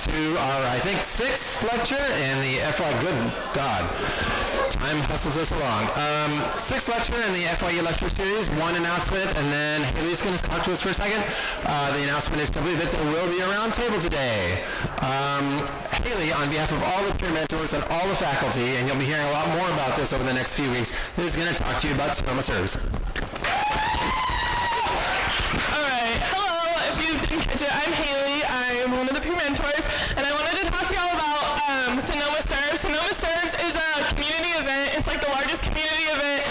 to our, I think, 6th lecture in the FYE, good God, time hustles us along. 6th lecture in the FYE lecture series, one announcement, and then Haley's going to talk to us for a second. The announcement is simply that there will be a round table today. Haley, on behalf of all the peer mentors and all the faculty, and you'll be hearing a lot more about this over the next few weeks, is going to talk to you about Sonoma Serves. All right, hello, if you didn't catch it, I'm Haley. I'm one of the peer mentors, and I wanted to talk to y'all about Sonoma Serves. Sonoma Serves is a community event. It's like the largest community event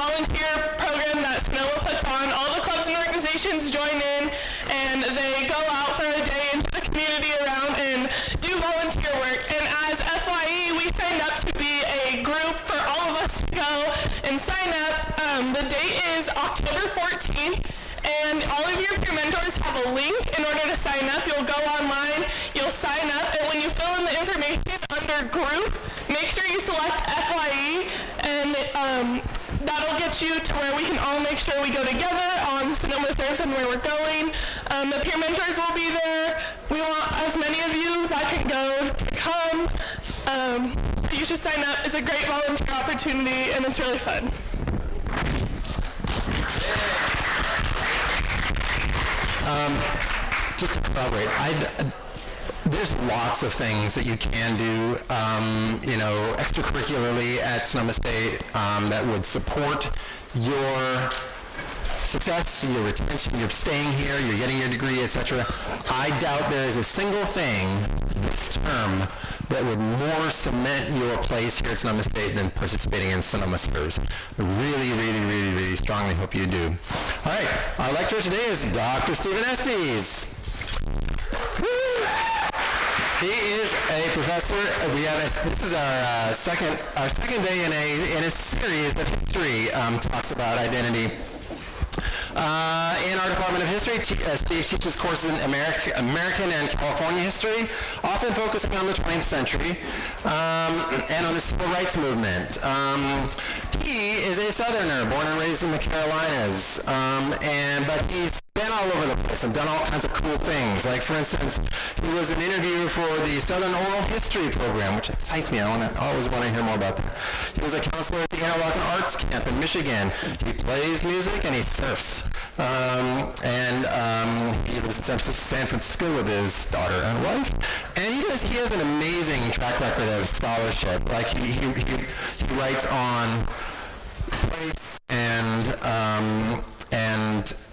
volunteer program that Sonoma puts on. All the clubs and organizations join in, and they go out for a day into the community around and do volunteer work. And as FYE, we signed up to be a group for all of us to go and sign up. The date is October 14th. And all of your peer mentors have a link in order to sign up. You'll go online, you'll sign up, and when you fill in the information under group, make sure you select FYE, and that'll get you to where we can all make sure we go together on Sonoma Serves and where we're going. The peer mentors will be there. We want as many of you that can go to come. So you should sign up. It's a great volunteer opportunity, and it's really fun. Just to corroborate, there's lots of things that you can do, extracurricularly at Sonoma State that would support your success, your retention, your staying here, you're getting your degree, etc. I doubt there is a single thing this term that would more cement your place here at Sonoma State than participating in Sonoma Serves. I really, really, really, really strongly hope you do. All right, our lecturer today is Dr. Stephen Estes. He is a professor. This is our second day in a series that history talks about identity. In our Department of History, Steve teaches courses in American and California history, often focusing on the 20th century and on the civil rights movement. He is a Southerner, born and raised in the Carolinas, but he's been all over the place and done all kinds of cool things. Like, for instance, he was an interviewer for the Southern Oral History program, which excites me. I always want to hear more about that. He was a counselor at the Interlochen Arts Camp in Michigan. He plays music and he surfs. He lives in San Francisco with his daughter and wife. And he has an amazing track record of scholarship. Like, he writes on place and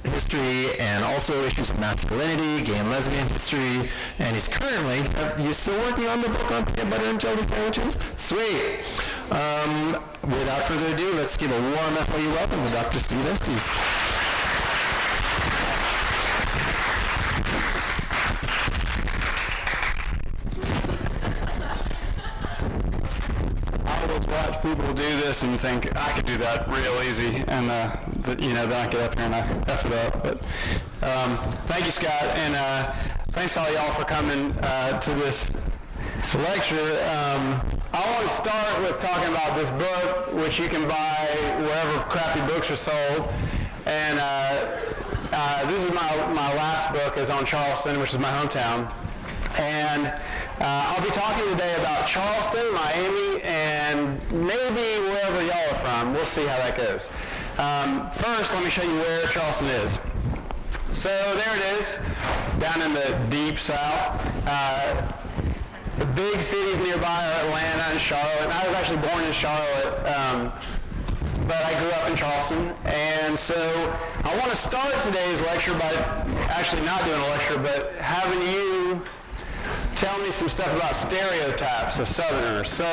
history, and also issues of masculinity, gay and lesbian history, and he's currently, you're still working on the book on peanut butter and jelly sandwiches? Sweet. Without further ado, let's give a warm FYE welcome to Dr. Steve Estes. Watch people do this and think I could do that real easy, and then I get up here and I F it up. But thank you, Scott, and thanks to all y'all for coming to this lecture. I want to start with talking about this book, which you can buy wherever crappy books are sold. And this is my last book, is on Charleston, which is my hometown. And I'll be talking today about Charleston, Miami, and maybe wherever y'all are from. We'll see how that goes. First, let me show you where Charleston is. So there it is, down in the deep south. The big cities nearby are Atlanta and Charlotte. I was actually born in Charlotte, but I grew up in Charleston. And so I want to start today's lecture by actually not doing a lecture, but having you tell me some stuff about stereotypes of Southerners. So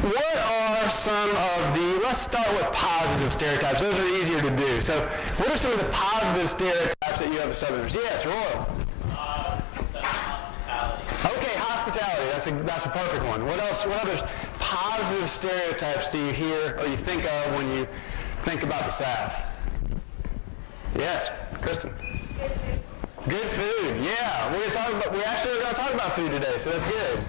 what are some of the, let's start with positive stereotypes. Those are easier to do. So what are some of the positive stereotypes that you have of Southerners? Yes, Royal. Hospitality. Okay, hospitality. That's a perfect one. What else? What other positive stereotypes do you hear or you think of when you think about the South? Yes, Kristen. Good food, yeah. We actually are going to talk about food today, so that's good.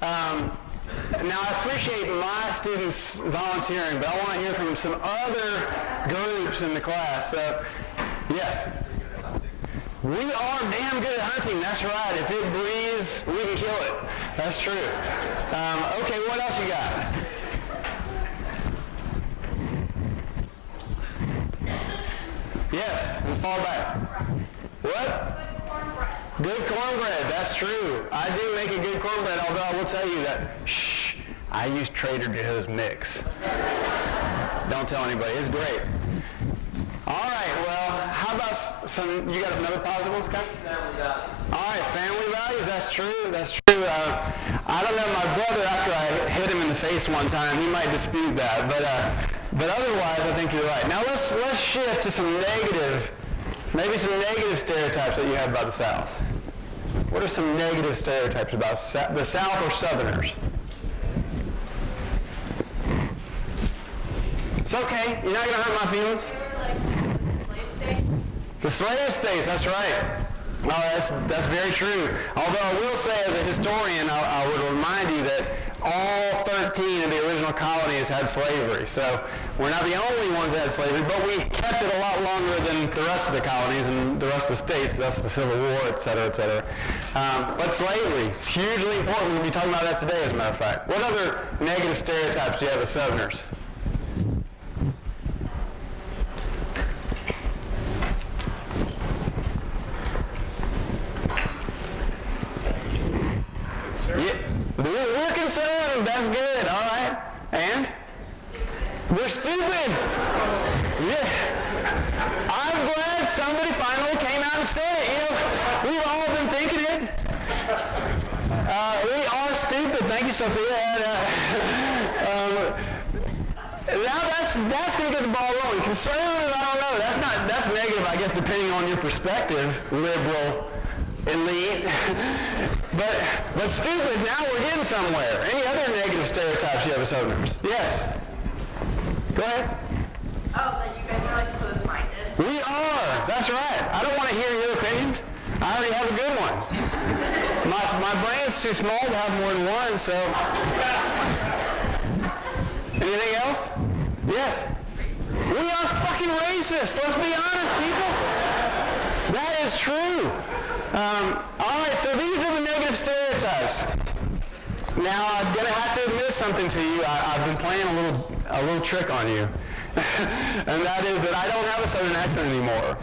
Now, I appreciate my students volunteering, but I want to hear from some other groups in the class. So, yes. We are damn good at hunting, that's right. If it breathes, we can kill it. That's true. Okay, what else you got? Yes, and fall back. What? Good cornbread, that's true. I do make a good cornbread, although I will tell you that, I use Trader Joe's mix. Don't tell anybody, it's great. All right, well, how about you got another positive one, Scott? Family values. All right, family values, that's true. I don't know, my brother, after I hit him in the face one time, he might dispute that, but otherwise, I think you're right. Now let's shift to some negative stereotypes that you have about the South. What are some negative stereotypes about the South or Southerners? It's okay. You're not going to hurt my feelings. The slave states, that's right. Oh, that's very true. Although I will say, as a historian, I would remind you that all 13 of the original colonies had slavery. So we're not the only ones that had slavery, but we kept it a lot longer than the rest of the colonies and the rest of the states, the rest of the Civil War, et cetera, et cetera. But slavery is hugely important. We'll be talking about that today, as a matter of fact. What other negative stereotypes do you have of Southerners? We're conservative, that's good, all right. And? We're stupid. Yeah. I'm glad somebody finally came out and said it. We've all been thinking it. We are stupid. Thank you, Sophia. Now that's going to get the ball rolling. Conservative, I don't know. That's negative, I guess, depending on your perspective. Liberal, elite. But stupid, now we're getting somewhere. Any other negative stereotypes you have of Southerners? Yes. Go ahead. Oh, that you guys are like closed-minded. We are. That's right. I don't want to hear your opinion. I already have a good one. My brain's too small to have more than one, so. Anything else? Yes. We are fucking racist. Let's be honest, people. That is true. All right, so these are the negative stereotypes. Now, I'm going to have to admit something to you. I've been playing a little trick on you. And that is that I don't have a Southern accent anymore.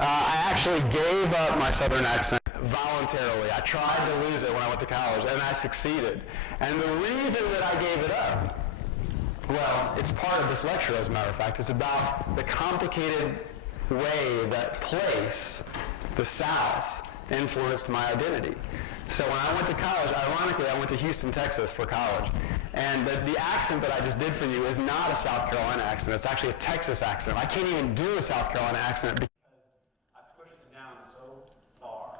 I actually gave up my Southern accent voluntarily. I tried to lose it when I went to college, and I succeeded. And the reason that I gave it up, well, it's part of this lecture, as a matter of fact. It's about the complicated way that place, the South, influenced my identity. So when I went to college, ironically, I went to Houston, Texas for college. And the accent that I just did for you is not a South Carolina accent. It's actually a Texas accent. I can't even do a South Carolina accent because I pushed it down so far.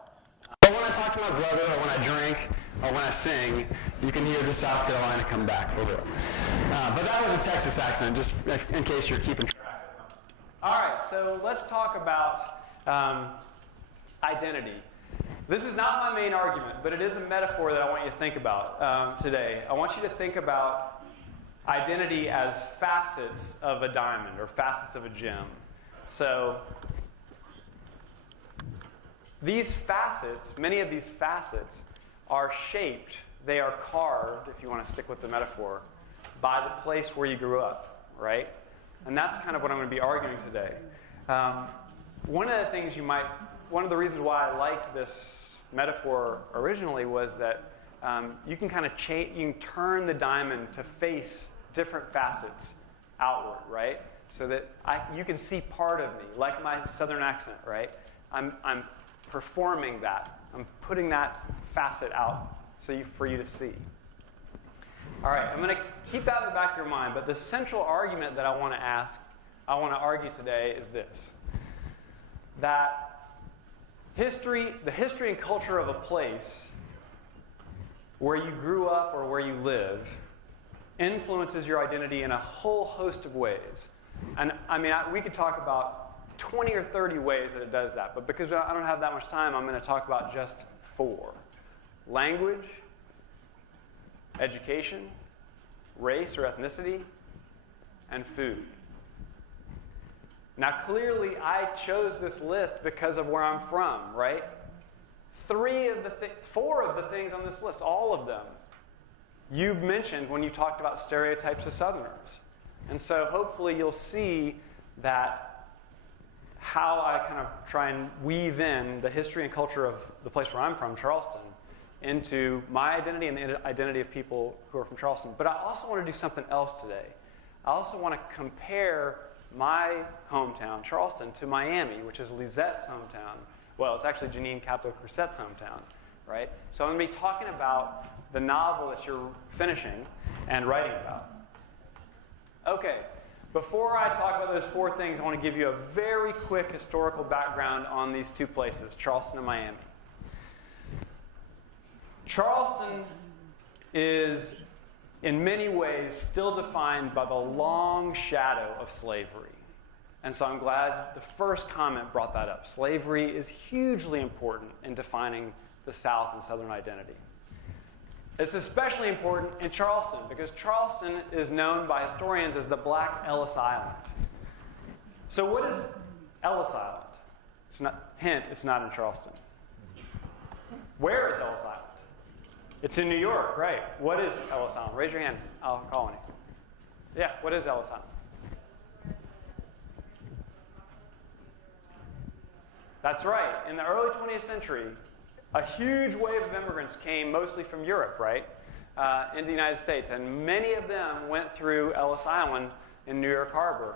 But when I talk to my brother, or when I drink, or when I sing, you can hear the South Carolina come back for real. But that was a Texas accent, just in case you're keeping track. All right, so let's talk about identity. This is not my main argument, but it is a metaphor that I want you to think about today. I want you to think about identity as facets of a diamond or facets of a gem. So these facets, many of these facets, are shaped, they are carved, if you want to stick with the metaphor, by the place where you grew up, right? And that's kind of what I'm going to be arguing today. One of the reasons why I liked this metaphor originally was that you can kind of you can turn the diamond to face different facets outward, right? So that you can see part of me, like my Southern accent, right? I'm performing that. I'm putting that facet out for you to see. All right, I'm going to keep that in the back of your mind, but the central argument that I want to argue today is this: that the history and culture of a place where you grew up or where you live influences your identity in a whole host of ways. And I mean, we could talk about 20 or 30 ways that it does that, but because I don't have that much time, I'm going to talk about just 4. Language, education, race or ethnicity, and food. Now, clearly, I chose this list because of where I'm from, right? 4 of the things on this list, all of them, you've mentioned when you talked about stereotypes of Southerners. And so hopefully you'll see that how I kind of try and weave in the history and culture of the place where I'm from, Charleston, into my identity and the identity of people who are from Charleston. But I also want to do something else today. I also want to compare my hometown, Charleston, to Miami, which is Lizette's hometown. Well, it's actually Janine Capto-Crusette's hometown, right? So I'm going to be talking about the novel that you're finishing and writing about. Okay, before I talk about those 4 things, I want to give you a very quick historical background on these 2 places, Charleston and Miami. Charleston is, in many ways, still defined by the long shadow of slavery. And so I'm glad the first comment brought that up. Slavery is hugely important in defining the South and Southern identity. It's especially important in Charleston because Charleston is known by historians as the Black Ellis Island. So what is Ellis Island? It's not in Charleston. Where is Ellis Island? It's in New York, right? What is Ellis Island? Raise your hand. I'll call on you. Yeah, what is Ellis Island? That's right. In the early 20th century, a huge wave of immigrants came mostly from Europe, right, into the United States. And many of them went through Ellis Island in New York Harbor.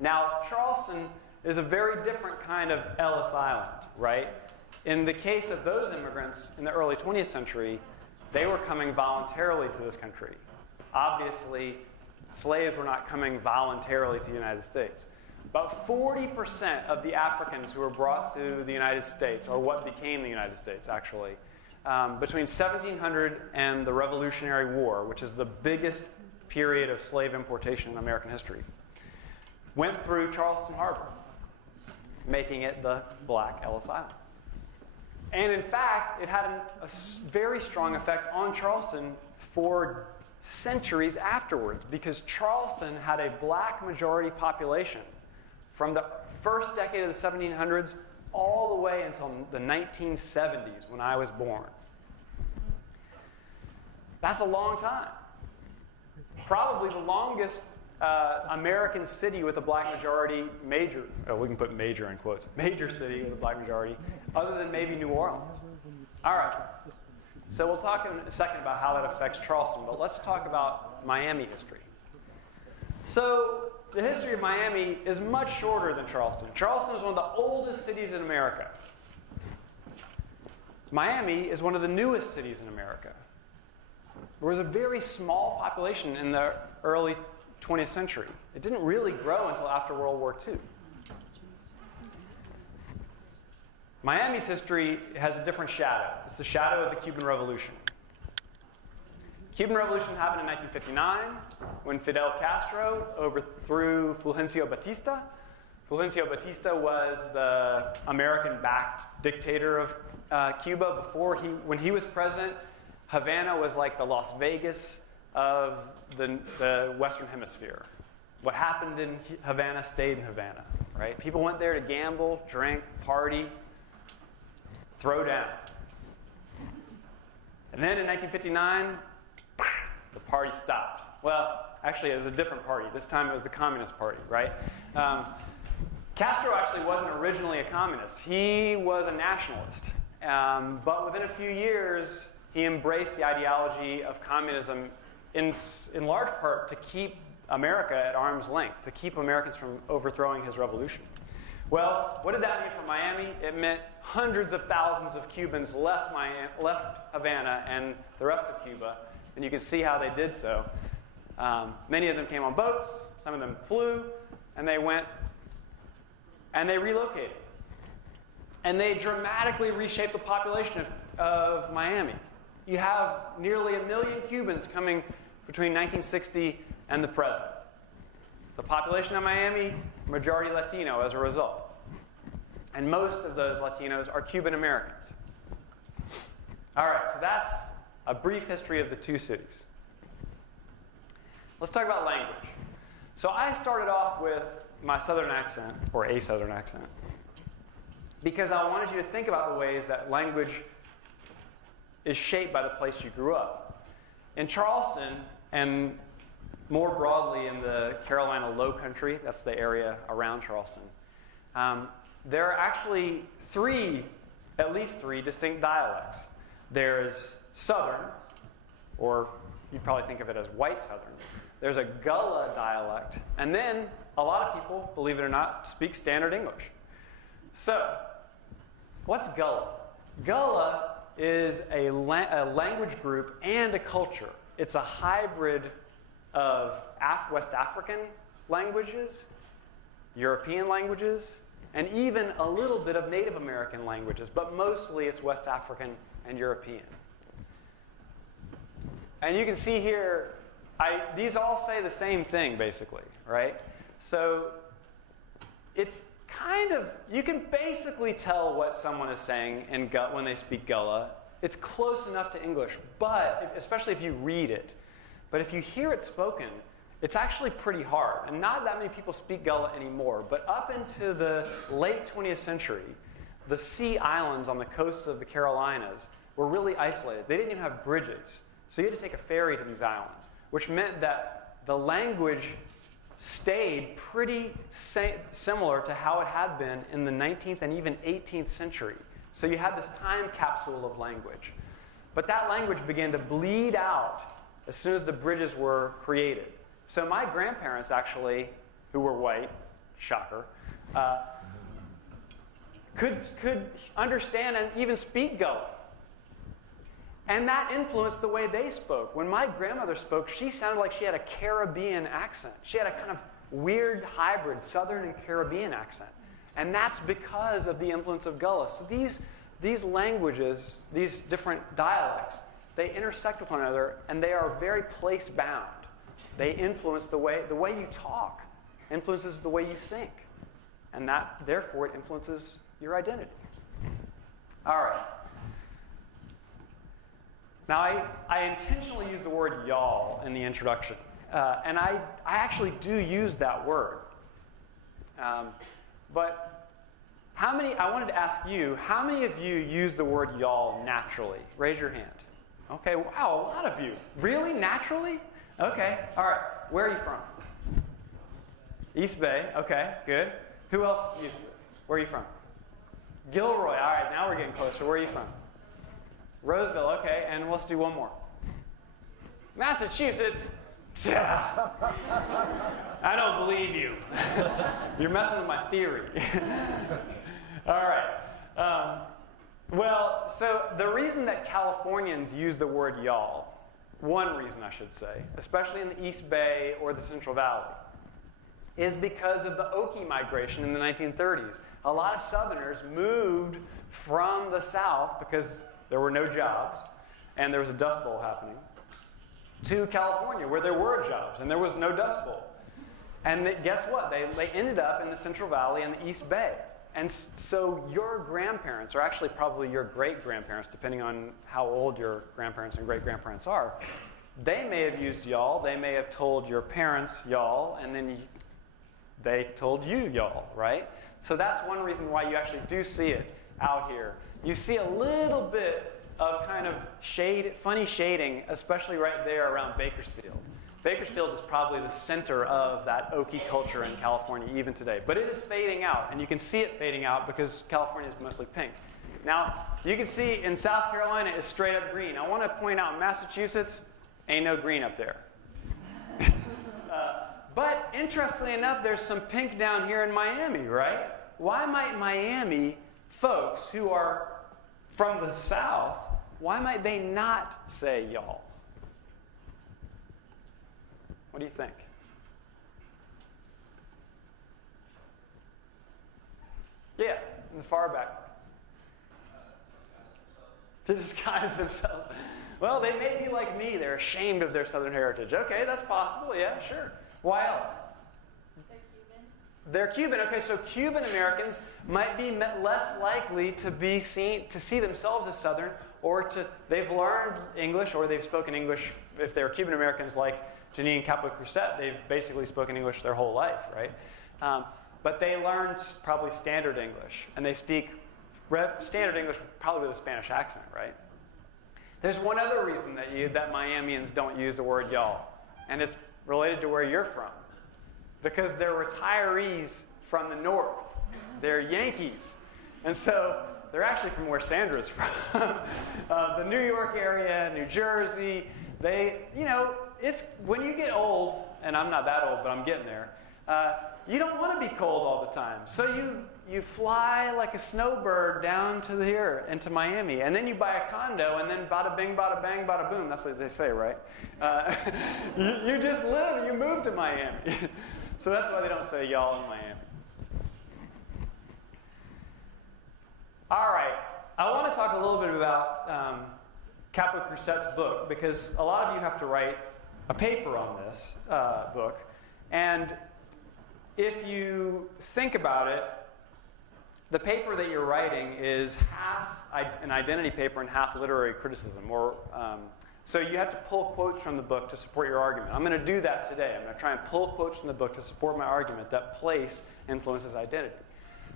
Now, Charleston is a very different kind of Ellis Island, right? In the case of those immigrants in the early 20th century, they were coming voluntarily to this country. Obviously, slaves were not coming voluntarily to the United States. About 40% of the Africans who were brought to the United States, or what became the United States, actually, between 1700 and the Revolutionary War, which is the biggest period of slave importation in American history, went through Charleston Harbor, making it the Black Ellis Island. And in fact, it had a very strong effect on Charleston for centuries afterwards, because Charleston had a black majority population from the first decade of the 1700s all the way until the 1970s, when I was born. That's a long time. Probably the longest American city with a black majority, major, we can put major in quotes, major city with a black majority, other than maybe New Orleans. All right. So we'll talk in a second about how that affects Charleston, but let's talk about Miami history. So the history of Miami is much shorter than Charleston. Charleston is one of the oldest cities in America. Miami is one of the newest cities in America. There was a very small population in the early 20th century. It didn't really grow until after World War II. Miami's history has a different shadow. It's the shadow of the Cuban Revolution. Cuban Revolution happened in 1959 when Fidel Castro overthrew Fulgencio Batista. Fulgencio Batista was the American-backed dictator of Cuba. When he was president, Havana was like the Las Vegas of the Western Hemisphere. What happened in Havana stayed in Havana, right? People went there to gamble, drink, party, throw down. And then in 1959, the party stopped. Well, actually, it was a different party. This time it was the Communist Party, right? Castro actually wasn't originally a communist. He was a nationalist. But within a few years, he embraced the ideology of communism in large part to keep America at arm's length, to keep Americans from overthrowing his revolution. Well, what did that mean for Miami? It meant hundreds of thousands of Cubans left Havana and the rest of Cuba, and you can see how they did so. Many of them came on boats, some of them flew, and they went and they relocated. And they dramatically reshaped the population of Miami. You have nearly 1 million Cubans coming between 1960 and the present. The population of Miami, majority Latino as a result. And most of those Latinos are Cuban Americans. All right, so that's a brief history of the two cities. Let's talk about language. So I started off with my southern accent, or a southern accent, because I wanted you to think about the ways that language is shaped by the place you grew up. In Charleston, and more broadly in the Carolina Low Country, that's the area around Charleston, there are actually at least three distinct dialects. There's Southern, or you'd probably think of it as white Southern. There's a Gullah dialect, and then a lot of people, believe it or not, speak standard English. So, what's Gullah? Gullah is a language group and a culture. It's a hybrid of West African languages, European languages, and even a little bit of Native American languages, but mostly it's West African and European. And you can see here, these all say the same thing, basically, right? So it's kind of, you can basically tell what someone is saying when they speak Gullah. It's close enough to English, but especially if you read it. But if you hear it spoken, it's actually pretty hard. And not that many people speak Gullah anymore, but up into the late 20th century, the sea islands on the coasts of the Carolinas were really isolated. They didn't even have bridges. So you had to take a ferry to these islands, which meant that the language stayed pretty similar to how it had been in the 19th and even 18th century. So you had this time capsule of language. But that language began to bleed out as soon as the bridges were created. So my grandparents actually, who were white, shocker, could understand and even speak Gullah. And that influenced the way they spoke. When my grandmother spoke, she sounded like she had a Caribbean accent. She had a kind of weird hybrid Southern and Caribbean accent. And that's because of the influence of Gullah. So these languages, these different dialects, they intersect with one another, and they are very place-bound. They influence the way you talk, influences the way you think. And that, therefore, it influences your identity. All right. Now, I intentionally use the word y'all in the introduction. And I actually do use that word. But I wanted to ask you, how many of you use the word y'all naturally? Raise your hand. Okay, wow, a lot of you. Really? Naturally? Okay, all right. Where are you from? East Bay. Okay, good. Who else uses it? Where are you from? Gilroy. All right, now we're getting closer. Where are you from? Roseville. Okay, and let's do one more. Massachusetts. I don't believe you. You're messing with my theory. All right. Well, so the reason that Californians use the word y'all, one reason I should say, especially in the East Bay or the Central Valley, is because of the Okie migration in the 1930s. A lot of Southerners moved from the South because there were no jobs and there was a Dust Bowl happening, to California where there were jobs and there was no Dust Bowl. And guess what? They ended up in the Central Valley and the East Bay. And so your grandparents, or actually probably your great-grandparents, depending on how old your grandparents and great-grandparents are, they may have used y'all, they may have told your parents y'all, and then they told you y'all, right? So that's one reason why you actually do see it out here. You see a little bit of kind of funny shading, especially right there around Bakersfield. Bakersfield is probably the center of that Okie culture in California even today. But it is fading out, and you can see it fading out because California is mostly pink. Now, you can see in South Carolina it's straight up green. I want to point out Massachusetts, ain't no green up there. But interestingly enough, there's some pink down here in Miami, right? Why might Miami folks who are from the South, why might they not say y'all? What do you think? Yeah, in the far back. To disguise themselves. Well, they may be like me. They're ashamed of their Southern heritage. Okay, that's possible. Yeah, sure. Why else? They're Cuban. Okay, so Cuban Americans might be less likely to see themselves as Southern, or they've learned English, or they've spoken English. If they're Cuban Americans like Janine Capua-Crusette, they've basically spoken English their whole life, right? But they learn probably standard English, and they speak standard English probably with a Spanish accent, right? There's one other reason that Miamians don't use the word y'all, and it's related to where you're from. Because they're retirees from the north. They're Yankees. And so they're actually from where Sandra's from. The New York area, New Jersey. It's when you get old, and I'm not that old, but I'm getting there, you don't want to be cold all the time. So you fly like a snowbird down to here, into Miami, and then you buy a condo, and then bada bing, bada bang, bada boom. That's what they say, right? You just live, you move to Miami. So that's why they don't say y'all in Miami. All right, I want to talk a little bit about Capo Cruset's book, because a lot of you have to write a paper on this book. And if you think about it, the paper that you're writing is half an identity paper and half literary criticism. So you have to pull quotes from the book to support your argument. I'm going to do that today. I'm going to try and pull quotes from the book to support my argument that place influences identity.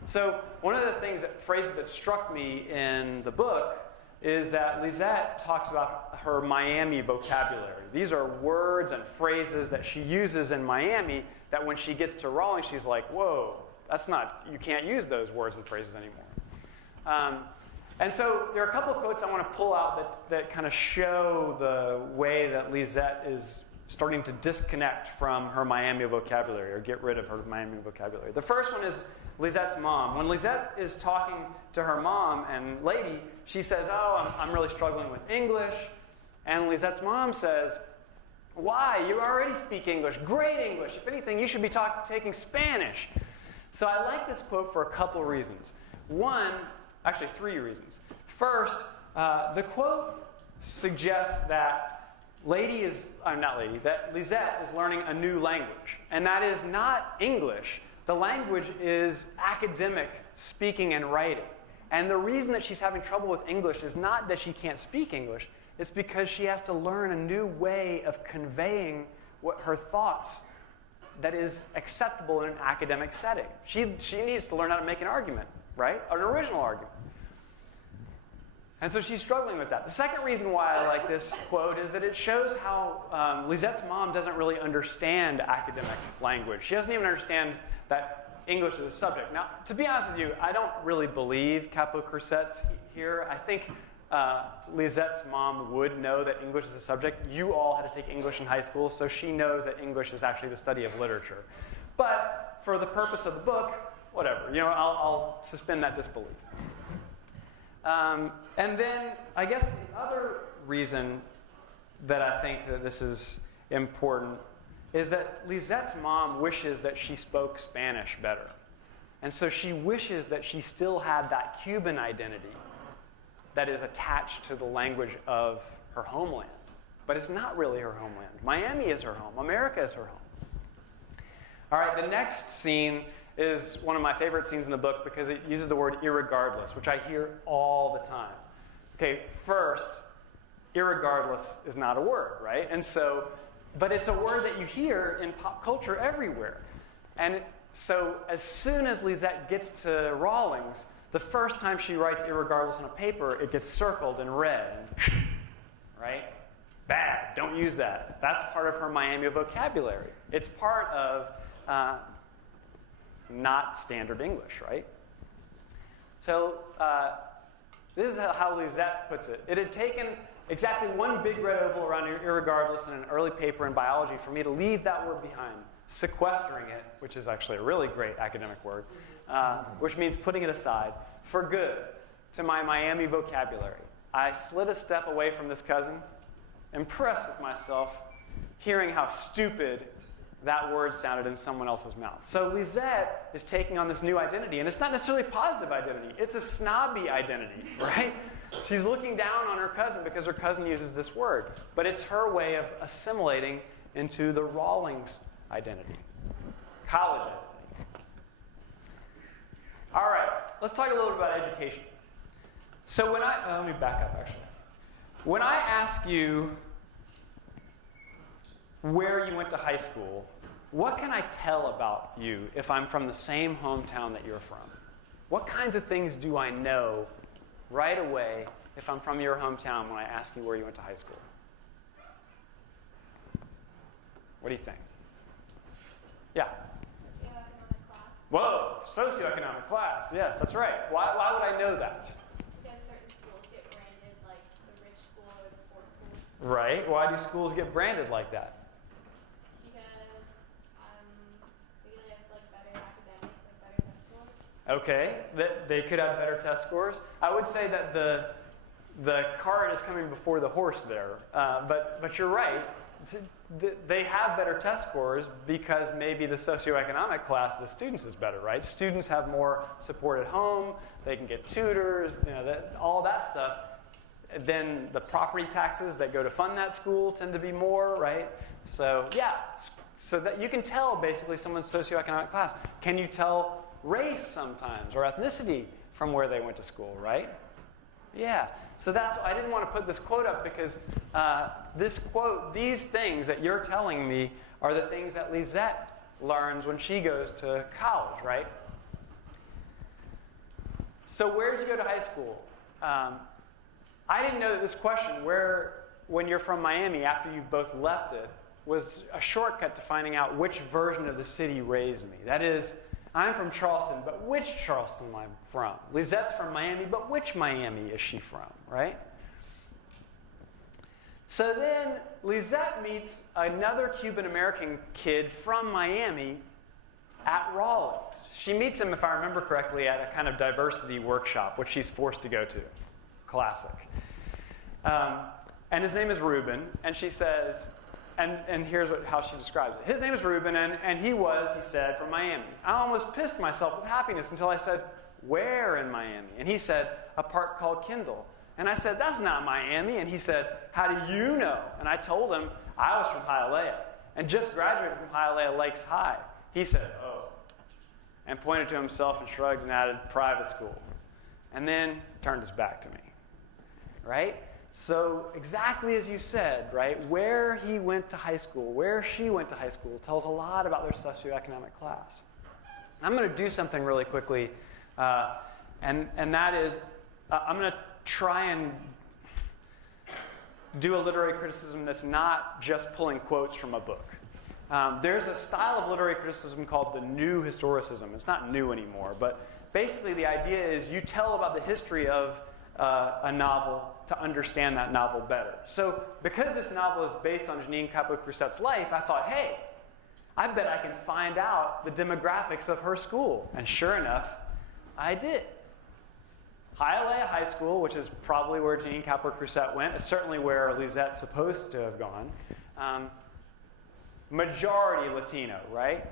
So one of the phrases that struck me in the book is that Lisette talks about her Miami vocabulary. These are words and phrases that she uses in Miami that when she gets to Rawlings, she's like, whoa, you can't use those words and phrases anymore. And so there are a couple of quotes I want to pull out that kind of show the way that Lisette is starting to disconnect from her Miami vocabulary or get rid of her Miami vocabulary. The first one is Lisette's mom. When Lisette is talking to her mom and lady, she says, oh, I'm really struggling with English. And Lisette's mom says, why? You already speak English. Great English. If anything, you should be taking Spanish. So I like this quote for a couple reasons. Actually, 3 reasons. First, the quote suggests that that Lisette is learning a new language. And that is not English. The language is academic speaking and writing. And the reason that she's having trouble with English is not that she can't speak English. It's because she has to learn a new way of conveying her thoughts that is acceptable in an academic setting. She needs to learn how to make an argument, right? An original argument. And so she's struggling with that. The second reason why I like this quote is that it shows how Lisette's mom doesn't really understand academic language. She doesn't even understand that English is a subject. Now, to be honest with you, I don't really believe Capo Cruset's here. I think Lisette's mom would know that English is a subject. You all had to take English in high school, so she knows that English is actually the study of literature. But for the purpose of the book, whatever. I'll suspend that disbelief. And then I guess the other reason that I think that this is important is that Lisette's mom wishes that she spoke Spanish better. And so she wishes that she still had that Cuban identity that is attached to the language of her homeland. But it's not really her homeland. Miami is her home. America is her home. All right, the next scene is one of my favorite scenes in the book because it uses the word irregardless, which I hear all the time. Okay, first, irregardless is not a word, right? But it's a word that you hear in pop culture everywhere. And so as soon as Lisette gets to Rawlings, the first time she writes irregardless on a paper, it gets circled in red. Right? Bad. Don't use that. That's part of her Miami vocabulary. It's part of not standard English, right? So this is how Lisette puts it. It had taken exactly one big red oval around irregardless in an early paper in biology for me to leave that word behind, sequestering it, which is actually a really great academic word, which means putting it aside for good to my Miami vocabulary. I slid a step away from this cousin, impressed with myself, hearing how stupid that word sounded in someone else's mouth. So Lisette is taking on this new identity, and it's not necessarily a positive identity. It's a snobby identity, right? She's looking down on her cousin because her cousin uses this word. But it's her way of assimilating into the Rawlings identity, college identity. All right, let's talk a little bit about education. So let me back up, actually. When I ask you where you went to high school, what can I tell about you if I'm from the same hometown that you're from? What kinds of things do I know right away if I'm from your hometown when I ask you where you went to high school? What do you think? Yeah? Socioeconomic class. Whoa, socioeconomic class. Yes, that's right. Why would I know that? Because certain schools get branded like the rich school or the poor school. Right. Why do schools get branded like that? Because maybe they have like better academics, like better test scores. Okay, they could have better test scores. I would say that the cart is coming before the horse there. But you're right. They have better test scores because maybe the socioeconomic class of the students is better, right? Students have more support at home. They can get tutors, all that stuff. Then the property taxes that go to fund that school tend to be more, right? So yeah, so that you can tell basically someone's socioeconomic class. Can you tell race sometimes or ethnicity from where they went to school, right? Yeah, so I didn't want to put this quote up because this quote, these things that you're telling me are the things that Lisette learns when she goes to college, right? So where did you go to high school? I didn't know that this question, when you're from Miami after you've both left it, was a shortcut to finding out which version of the city raised me. That is, I'm from Charleston, but which Charleston am I from? Lisette's from Miami, but which Miami is she from, right? So then Lisette meets another Cuban-American kid from Miami at Rawlings. She meets him, if I remember correctly, at a kind of diversity workshop, which she's forced to go to. Classic. And his name is Ruben, and she says, and here's how she describes it. His name is Ruben, and he said, from Miami. I almost pissed myself with happiness until I said, where in Miami? And he said, a park called Kendall. And I said, that's not Miami. And he said, how do you know? And I told him I was from Hialeah and just graduated from Hialeah Lakes High. He said, oh, and pointed to himself and shrugged and added, private school. And then turned his back to me, right? So exactly as you said, right, where he went to high school, where she went to high school tells a lot about their socioeconomic class. I'm going to do something really quickly, and that is I'm going to try and do a literary criticism that's not just pulling quotes from a book. There's a style of literary criticism called the new historicism. It's not new anymore, but basically the idea is you tell about the history of a novel to understand that novel better. So because this novel is based on Janine Capot-Crousset's life, I thought, hey, I bet I can find out the demographics of her school. And sure enough, I did. Hialeah High School, which is probably where Janine Capot-Crousset went, is certainly where Lisette's supposed to have gone. Majority Latino, right?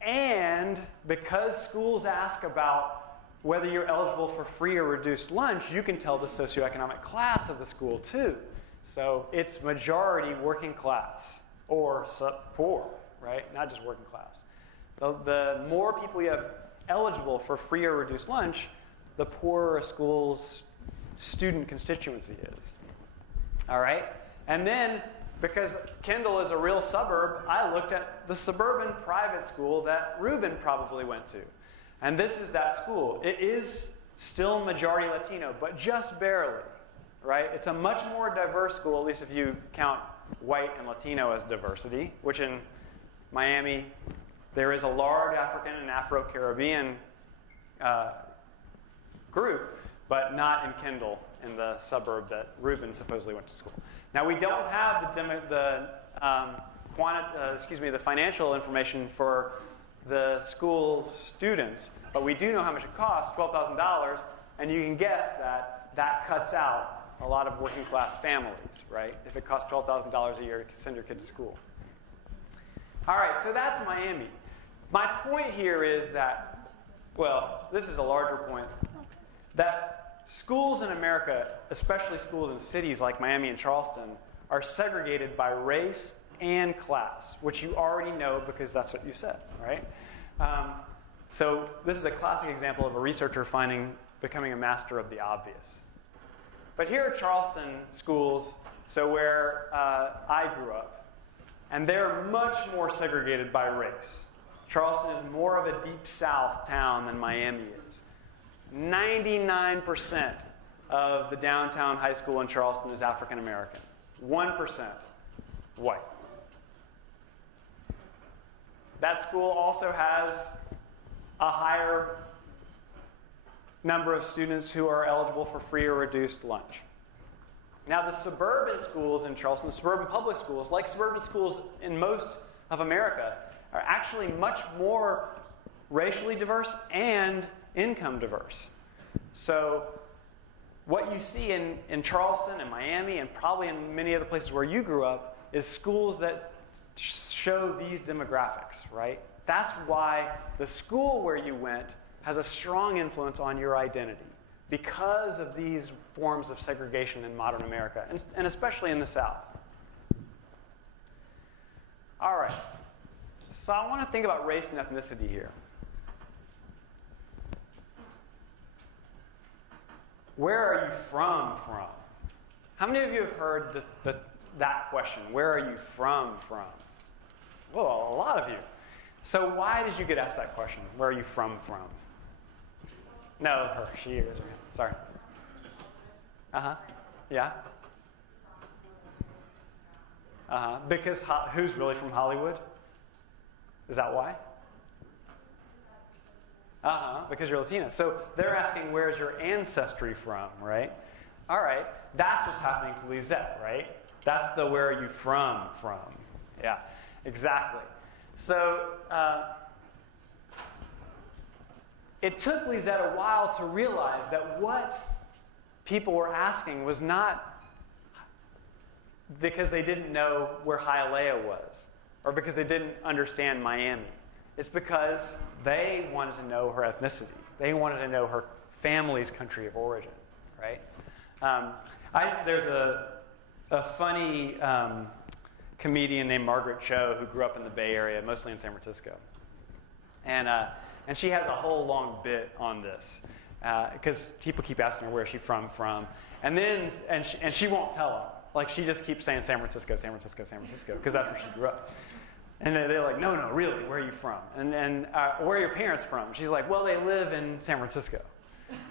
And because schools ask about whether you're eligible for free or reduced lunch, you can tell the socioeconomic class of the school too. So it's majority working class or poor, right? Not just working class. The more people you have eligible for free or reduced lunch, the poorer a school's student constituency is. All right? And then, because Kendall is a real suburb, I looked at the suburban private school that Ruben probably went to. And this is that school. It is still majority Latino, but just barely, right? It's a much more diverse school, at least if you count white and Latino as diversity, which in Miami, there is a large African and Afro-Caribbean group, but not in Kendall, in the suburb that Ruben supposedly went to school. Now, we don't have the financial information for the school students, but we do know how much it costs, $12,000, and you can guess that that cuts out a lot of working class families, right? If it costs $12,000 a year to send your kid to school. All right, so that's Miami. My point here is that, well, this is a larger point, that schools in America, especially schools in cities like Miami and Charleston, are segregated by race and class, which you already know because that's what you said, right? So this is a classic example of a researcher becoming a master of the obvious. But here at Charleston schools, so where I grew up, And they're much more segregated by race. Charleston is more of a deep South town than Miami is. 99% of the downtown high school in Charleston is African American. 1% white. That school also has a higher number of students who are eligible for free or reduced lunch. Now, the suburban schools in Charleston, the suburban public schools, like suburban schools in most of America, are actually much more racially diverse and income diverse. So what you see in Charleston and Miami and probably in many other places where you grew up is schools that show these demographics, right? That's why the school where you went has a strong influence on your identity because of these forms of segregation in modern America, and especially in the South. All right. So I want to think about race and ethnicity here. Where are you from? How many of you have heard that question? Where are you from? Well, a lot of you. So why did you get asked that question? Where are you from? No, her. She is. Sorry. Yeah. Because who's really from Hollywood? Is that why? Because you're Latina. So they're asking, where's your ancestry from, right? All right. That's what's happening to Lisette, right? That's the where are you from. Yeah, exactly. So it took Lisette a while to realize that what people were asking was not because they didn't know where Hialeah was or because they didn't understand Miami. It's because they wanted to know her ethnicity. They wanted to know her family's country of origin, right? There's a funny comedian named Margaret Cho who grew up in the Bay Area, mostly in San Francisco. And she has a whole long bit on this because people keep asking her where she's from. And she won't tell them. Like, she just keeps saying San Francisco, because that's where she grew up. And they're like, no, really, where are you from? And where are your parents from? She's like, well, they live in San Francisco.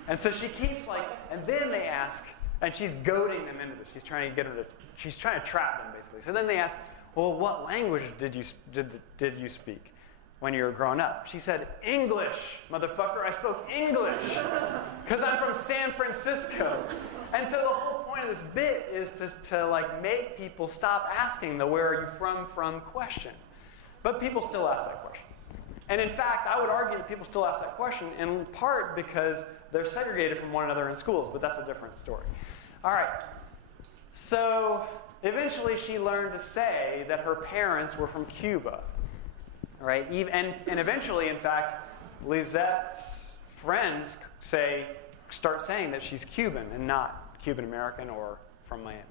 And so she keeps and then they ask, and she's goading them into this. She's trying to trap them, basically. So then they ask, well, what language did you speak when you were growing up? She said, English, motherfucker. I spoke English because I'm from San Francisco. And so the whole point of this bit is to make people stop asking the where are you from question. But people still ask that question. And in fact, I would argue that people still ask that question in part because they're segregated from one another in schools, but that's a different story. All right. So eventually she learned to say that her parents were from Cuba. Right? And eventually, in fact, Lisette's friends start saying that she's Cuban and not Cuban American or from Miami.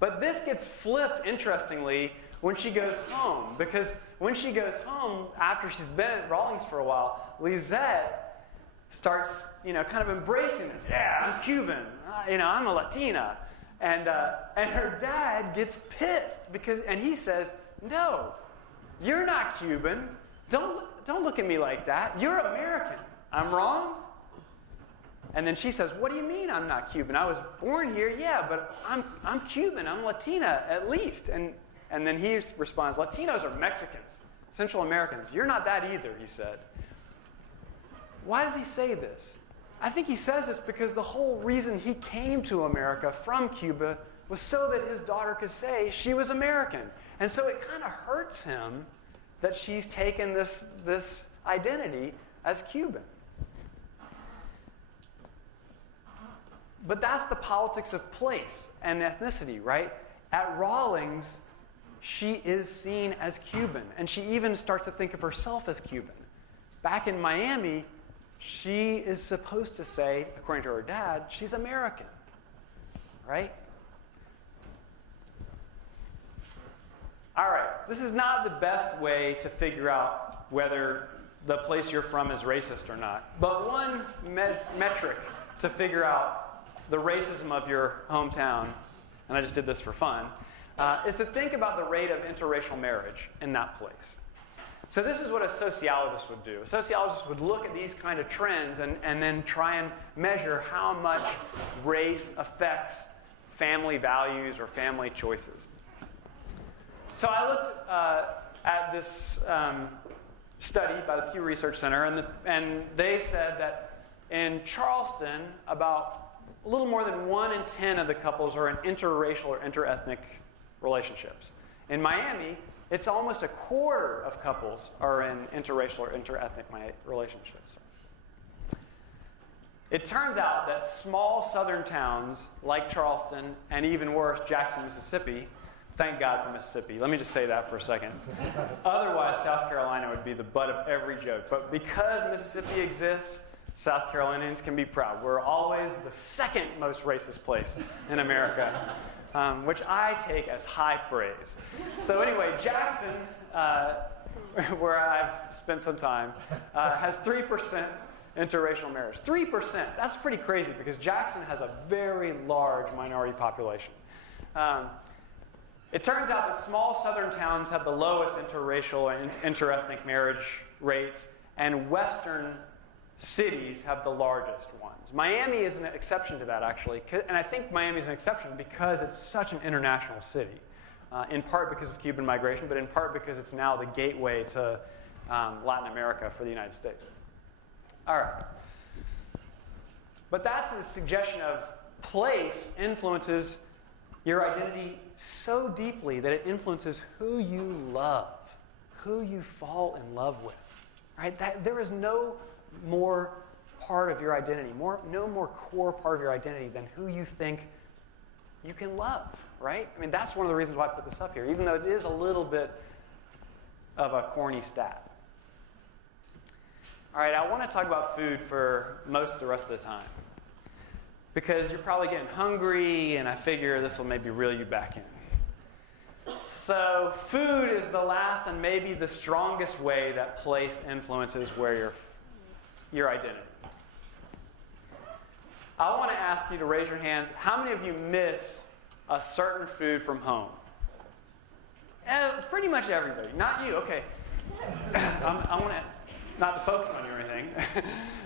But this gets flipped, interestingly, when she goes home. Because when she goes home, after she's been at Rawlings for a while, Lisette starts, kind of embracing this. Yeah, I'm Cuban. I'm a Latina. And her dad gets pissed and he says, no, you're not Cuban. Don't look at me like that. You're American. I'm wrong? And then she says, what do you mean I'm not Cuban? I was born here, yeah, but I'm Cuban. I'm Latina, at least. And then he responds, Latinos are Mexicans, Central Americans. You're not that either, he said. Why does he say this? I think he says this because the whole reason he came to America from Cuba was so that his daughter could say she was American. And so it kind of hurts him that she's taken this identity as Cuban. But that's the politics of place and ethnicity, right? At Rawlings, she is seen as Cuban, and she even starts to think of herself as Cuban. Back in Miami, she is supposed to say, according to her dad, she's American, right? All right, this is not the best way to figure out whether the place you're from is racist or not. But one metric to figure out the racism of your hometown, and I just did this for fun, is to think about the rate of interracial marriage in that place. So this is what a sociologist would do. A sociologist would look at these kind of trends and then try and measure how much race affects family values or family choices. So I looked at this study by the Pew Research Center, and they said that in Charleston, about a little more than 1 in 10 of the couples are in interracial or interethnic relationships. In Miami, it's almost a quarter of couples are in interracial or interethnic relationships. It turns out that small southern towns like Charleston, and even worse, Jackson, Mississippi, thank God for Mississippi. Let me just say that for a second. Otherwise, South Carolina would be the butt of every joke. But because Mississippi exists, South Carolinians can be proud. We're always the second most racist place in America, which I take as high praise. So anyway, Jackson, where I've spent some time, has 3% interracial marriage. 3%. That's pretty crazy because Jackson has a very large minority population. It turns out that small southern towns have the lowest interracial and interethnic marriage rates, and western cities have the largest ones. Miami is an exception to that, actually, and I think Miami is an exception because it's such an international city, in part because of Cuban migration, but in part because it's now the gateway to Latin America for the United States. All right. But that's a suggestion of place influences your identity so deeply that it influences who you love, who you fall in love with. Right? There is no more part of your identity, no more core part of your identity than who you think you can love, right? I mean, that's one of the reasons why I put this up here, even though it is a little bit of a corny stat. All right, I want to talk about food for most of the rest of the time because you're probably getting hungry, and I figure this will maybe reel you back in. So food is the last and maybe the strongest way that place influences where your identity. I want to ask you to raise your hands. How many of you miss a certain food from home? Pretty much everybody. Not you. Okay. I want to not to focus on you or anything.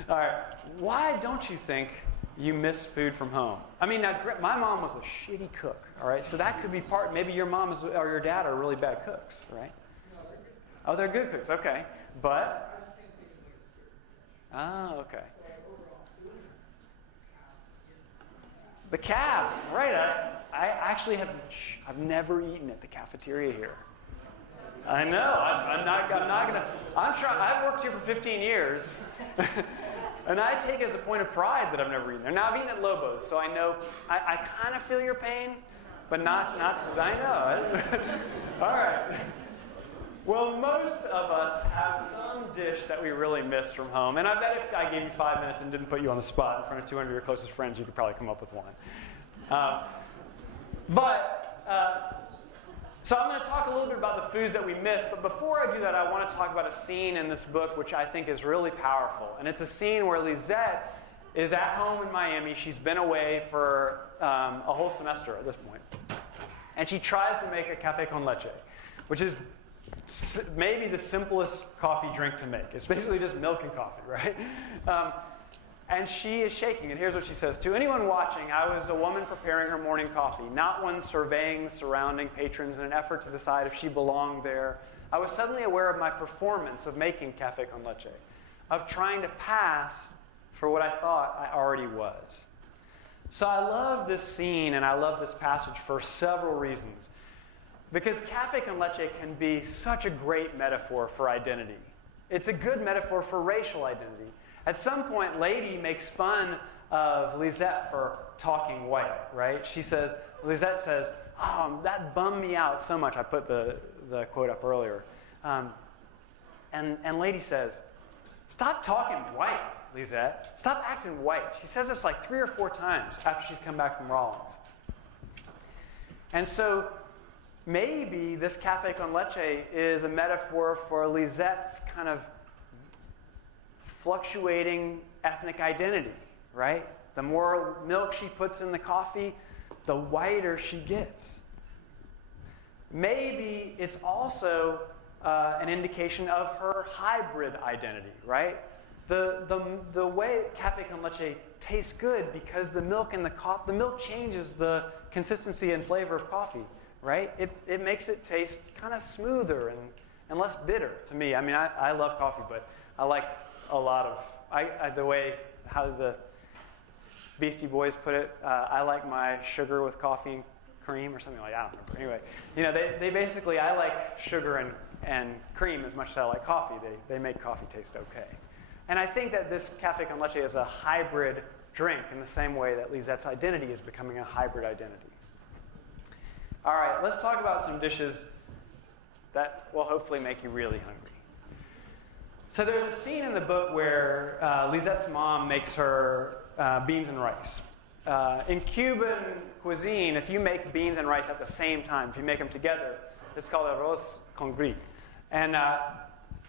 All right. Why don't you think you miss food from home? I mean, now, my mom was a shitty cook. All right. So that could be part. Maybe your mom or your dad are really bad cooks, right? No, they're good. Oh, they're good cooks. Okay. But. Oh, okay. The calf, right? I actually I've never eaten at the cafeteria here. I know. I'm not gonna. I'm trying. I've worked here for 15 years, and I take it as a point of pride that I've never eaten there. Now I've eaten at Lobo's, so I know. I kind of feel your pain, but not. I know. All right. Well, most of us have some dish that we really miss from home. And I bet if I gave you 5 minutes and didn't put you on the spot in front of 200 of your closest friends, you could probably come up with one. So I'm going to talk a little bit about the foods that we miss. But before I do that, I want to talk about a scene in this book which I think is really powerful. And it's a scene where Lisette is at home in Miami. She's been away for a whole semester at this point. And she tries to make a café con leche, which is maybe the simplest coffee drink to make. It's basically just milk and coffee, right? And she is shaking, and here's what she says. To anyone watching, I was a woman preparing her morning coffee, not one surveying the surrounding patrons in an effort to decide if she belonged there. I was suddenly aware of my performance of making café con leche, of trying to pass for what I thought I already was. So I love this scene, and I love this passage for several reasons. Because café con leche can be such a great metaphor for identity. It's a good metaphor for racial identity. At some point, Lady makes fun of Lisette for talking white, right? Lisette says, oh, that bummed me out so much. I put the quote up earlier. And Lady says, stop talking white, Lisette. Stop acting white. She says this like 3 or 4 times after she's come back from Rollins. And so maybe this café con leche is a metaphor for Lisette's kind of fluctuating ethnic identity, right? The more milk she puts in the coffee, the whiter she gets. maybe it's also an indication of her hybrid identity, right? The way cafe con leche tastes good because the milk and the milk changes the consistency and flavor of coffee, right? It makes it taste kind of smoother and less bitter to me. I mean, I love coffee, but I like a lot of the way how the Beastie Boys put it. I like my sugar with coffee and cream or something like that. I don't remember. Anyway, they basically, I like sugar and cream as much as I like coffee. They make coffee taste okay. And I think that this cafe con leche is a hybrid drink in the same way that Lizette's identity is becoming a hybrid identity. All right, let's talk about some dishes that will hopefully make you really hungry. So there's a scene in the book where Lizette's mom makes her beans and rice. In Cuban cuisine, if you make beans and rice at the same time, if you make them together, it's called arroz con gris. And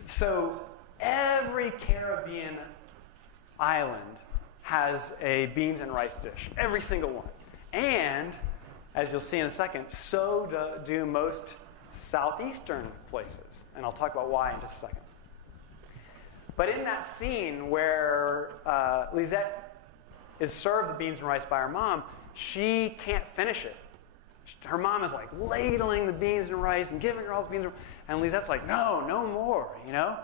so every Caribbean island has a beans and rice dish, every single one. And, as you'll see in a second, so do most southeastern places. And I'll talk about why in just a second. But in that scene where Lisette is served the beans and rice by her mom, she can't finish it. Her mom is like ladling the beans and rice and giving her all the beans and rice. And Lizette's like, no more, you know?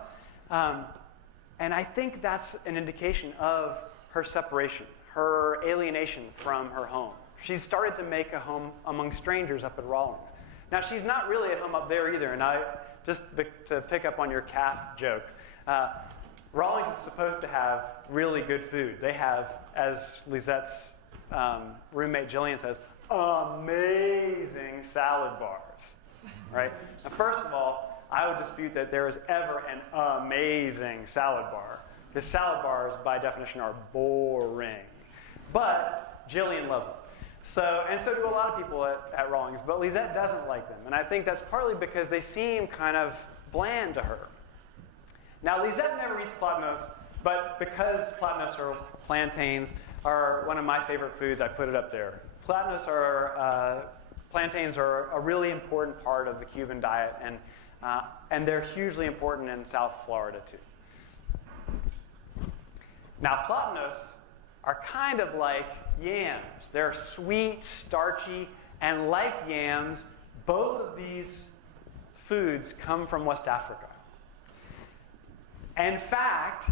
And I think that's an indication of her separation, her alienation from her home. She's started to make a home among strangers up at Rawlings. Now, she's not really at home up there either. And just to pick up on your calf joke, Rawlings is supposed to have really good food. They have, as Lizette's roommate Jillian says, amazing salad bars, right? Now, first of all, I would dispute that there is ever an amazing salad bar. The salad bars, by definition, are boring. But Jillian loves them. So do a lot of people at Rawlings, but Lisette doesn't like them. And I think that's partly because they seem kind of bland to her. Now, Lisette never eats platanos, but because plantains are one of my favorite foods, I put it up there. Plantains are a really important part of the Cuban diet, and they're hugely important in South Florida, too. Now, platanos are kind of like yams. They're sweet, starchy, and like yams, both of these foods come from West Africa. In fact,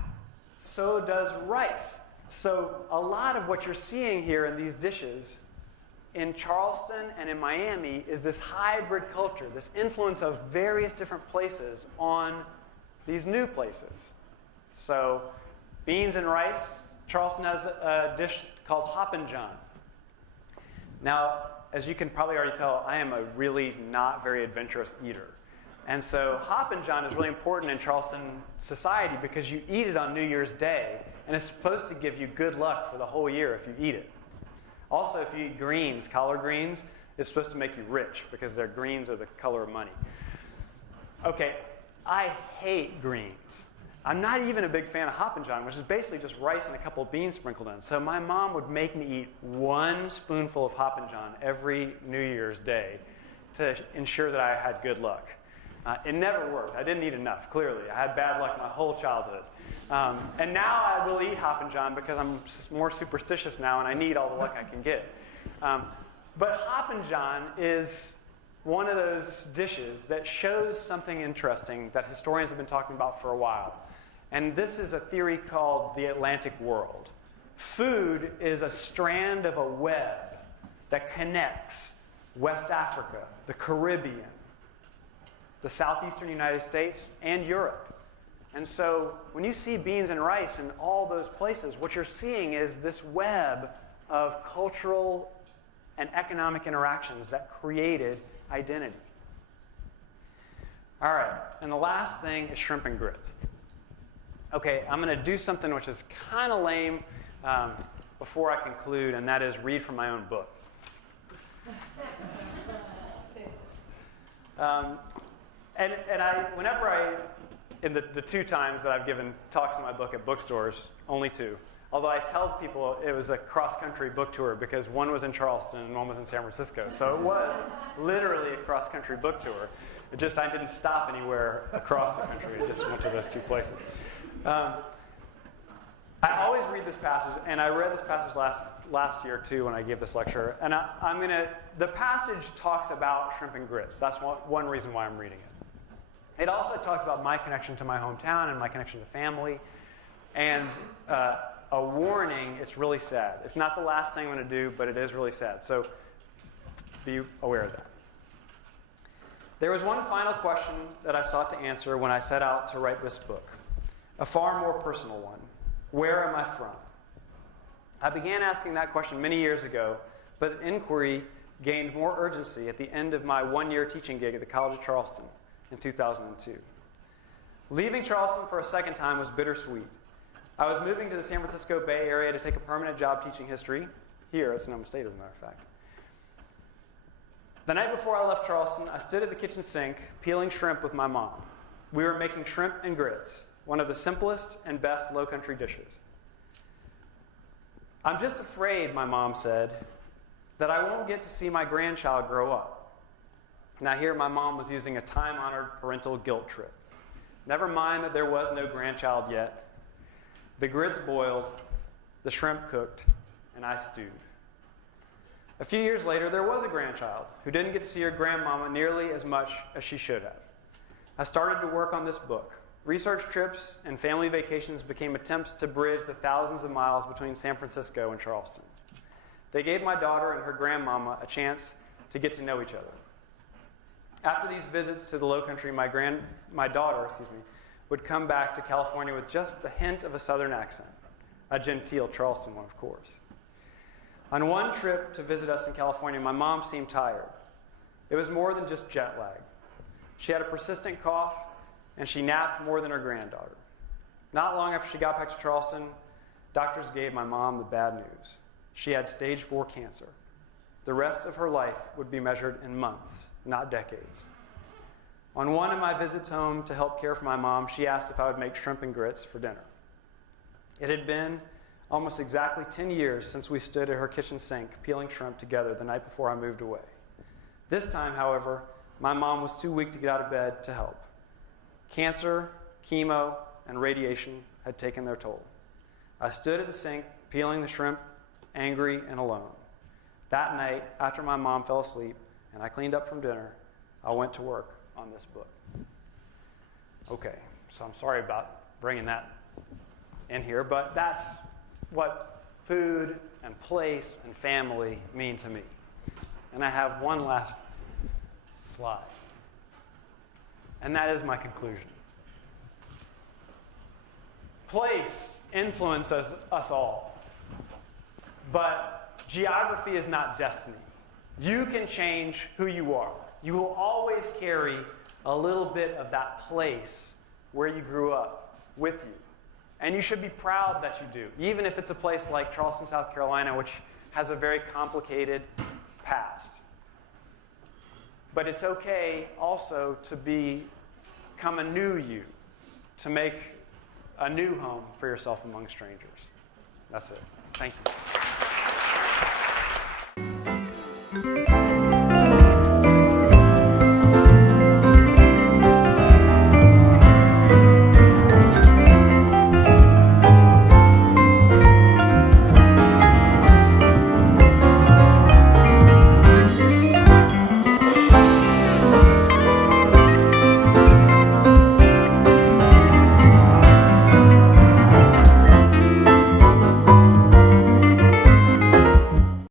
so does rice. So a lot of what you're seeing here in these dishes in Charleston and in Miami is this hybrid culture, this influence of various different places on these new places. So beans and rice. Charleston has a dish called Hoppin' John. Now, as you can probably already tell, I am a really not very adventurous eater. And so Hoppin' John is really important in Charleston society because you eat it on New Year's Day, and it's supposed to give you good luck for the whole year if you eat it. Also, if you eat greens, collard greens, it's supposed to make you rich because their greens are the color of money. Okay, I hate greens. I'm not even a big fan of Hoppin' John, which is basically just rice and a couple of beans sprinkled in. So my mom would make me eat one spoonful of Hoppin' John every New Year's Day to ensure that I had good luck. It never worked. I didn't eat enough, clearly. I had bad luck my whole childhood. And now I will eat Hoppin' John because I'm more superstitious now and I need all the luck I can get. But Hoppin' John is one of those dishes that shows something interesting that historians have been talking about for a while. And this is a theory called the Atlantic world. Food is a strand of a web that connects West Africa, the Caribbean, the southeastern United States, and Europe. And so when you see beans and rice in all those places, what you're seeing is this web of cultural and economic interactions that created identity. All right, and the last thing is shrimp and grits. Okay, I'm going to do something which is kind of lame before I conclude, and that is read from my own book. In the 2 times that I've given talks on my book at bookstores, only 2, Although I tell people it was a cross-country book tour because one was in Charleston and one was in San Francisco. So it was literally a cross-country book tour. It just, I didn't stop anywhere across the country. I just went to those two places. I always read this passage, and I read this passage last year too when I gave this lecture. And the passage talks about shrimp and grits. That's one reason why I'm reading it. It also talks about my connection to my hometown and my connection to family. And a warning, it's really sad. It's not the last thing I'm going to do, but it is really sad. So be aware of that. There was one final question that I sought to answer when I set out to write this book, a far more personal one. Where am I from? I began asking that question many years ago, but the inquiry gained more urgency at the end of my one-year teaching gig at the College of Charleston in 2002. Leaving Charleston for a second time was bittersweet. I was moving to the San Francisco Bay Area to take a permanent job teaching history, here at Sonoma State as a matter of fact. The night before I left Charleston, I stood at the kitchen sink peeling shrimp with my mom. We were making shrimp and grits, one of the simplest and best low-country dishes. I'm just afraid, my mom said, that I won't get to see my grandchild grow up. Now here my mom was using a time-honored parental guilt trip. Never mind that there was no grandchild yet. The grits boiled, the shrimp cooked, and I stewed. A few years later, there was a grandchild who didn't get to see her grandmama nearly as much as she should have. I started to work on this book. Research trips and family vacations became attempts to bridge the thousands of miles between San Francisco and Charleston. They gave my daughter and her grandmama a chance to get to know each other. After these visits to the Lowcountry, my daughter would come back to California with just the hint of a Southern accent, a genteel Charleston one, of course. On one trip to visit us in California, my mom seemed tired. It was more than just jet lag. She had a persistent cough, and she napped more than her granddaughter. Not long after she got back to Charleston, doctors gave my mom the bad news. She had stage 4 cancer. The rest of her life would be measured in months, not decades. On one of my visits home to help care for my mom, she asked if I would make shrimp and grits for dinner. It had been almost exactly 10 years since we stood at her kitchen sink peeling shrimp together the night before I moved away. This time, however, my mom was too weak to get out of bed to help. Cancer, chemo, and radiation had taken their toll. I stood at the sink peeling the shrimp, angry and alone. That night, after my mom fell asleep and I cleaned up from dinner, I went to work on this book. Okay, so I'm sorry about bringing that in here, but that's what food and place and family mean to me. And I have one last slide. And that is my conclusion. Place influences us all. But geography is not destiny. You can change who you are. You will always carry a little bit of that place where you grew up with you. And you should be proud that you do, even if it's a place like Charleston, South Carolina, which has a very complicated past. But it's okay also to become a new you, to make a new home for yourself among strangers. That's it. Thank you.